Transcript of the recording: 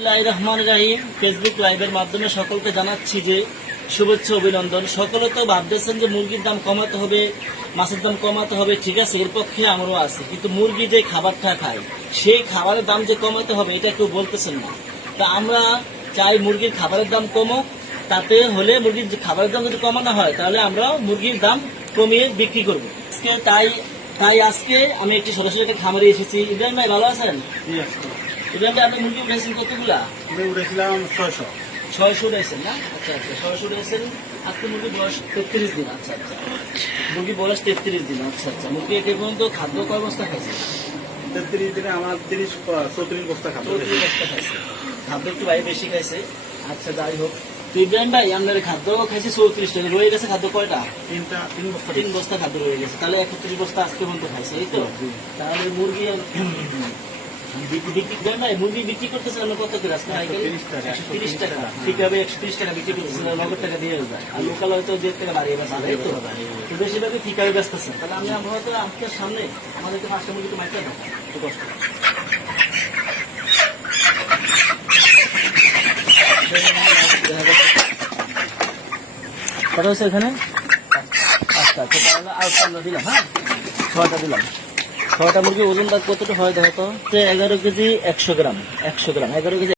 রহমান রাহিম। Facebook লাইভের মাধ্যমে সকলকে জানাচ্ছি যে শুভেচ্ছা, অভিনন্দন। সকলে তো ভাবতেছেন যে মুরগির দাম কমাতে হবে, মাছের দাম কমাতে হবে, ঠিক আছে, এর পক্ষে আমরাও আছি। কিন্তু মুরগি যে খাবারটা খায়, সেই খাবারের দাম যে কমাতে হবে, এটা কেউ বলতেছেন না। তা আমরা চাই মুরগির খাবারের দাম কমুক, তাতে হলে মুরগির খাবারের দাম যদি কমানো হয়, তাহলে আমরা মুরগির দাম কমিয়ে বিক্রি করব। তাই তাই আজকে আমি একটি সরাসরি একটা খামারে এসেছি। ইব্রাহিম ভাই, ভালো আছেন? আপনি মুরগি উঠেছেন কতগুলা? আমি উঠেছিলাম ছয়শো। ছয়শো উঠেছেন না? আচ্ছা আচ্ছা ছয়শো উঠেছেন আজকে মুরগি বয়স তেত্রিশ দিন আচ্ছা আচ্ছা। মুরগি বয়স তেত্রিশ দিন আচ্ছা আচ্ছা। মুরগি এতে পর্যন্ত খাদ্য কয় বস্তা খাইছে? তেত্রিশ দিনে আমার তিরিশ চৌত্রিশ বস্তা চৌত্রিশ বস্তা খাইছে। খাদ্য একটু ভাই বেশি খাইছে। আচ্ছা যাই হোক। তো ইব্রাহিম ভাই আপনার খাদ্য খাইছে রয়ে গেছে খাদ্য কয়টা? তিনটা তিন বস্তা তিন বস্তা খাদ্য রয়ে গেছে। তাহলে একত্রিশ বস্তা আজকে পর্যন্ত খাইছে এই তো? তাহলে মুরগি বিক্রি বিক্রি না মুরগি বিক্রি করতেছে আমরা কত করে? আজকে পাইকারি? 130 টাকা, একশো তিরিশ টাকা ঠিক হবে একশো তিরিশ টাকা বিক্রি করতেছে নগদ টাকা দিয়ে যায় আর লোকাল হয়তো দেড় টাকা বাড়িয়ে বেচা তাই তো? তো বেশিরভাগই ঠিক হবে ব্যস্তেছে তাহলে আমি আমরা হয়তো আজকে সামনে আমাদেরকে পাঁচটা মুরগি তো মাইতে দেখাই একটু কষ্ট। কত হচ্ছে এখানে? আচ্ছা আচ্ছা তাহলে আর দিলাম হ্যাঁ? ছয়টা দিলাম। ছয়টা মুরগি ওজনটা কতটা হয় দেখো তো? এগারো কেজি একশো গ্রাম একশো গ্রাম। এগারো কেজি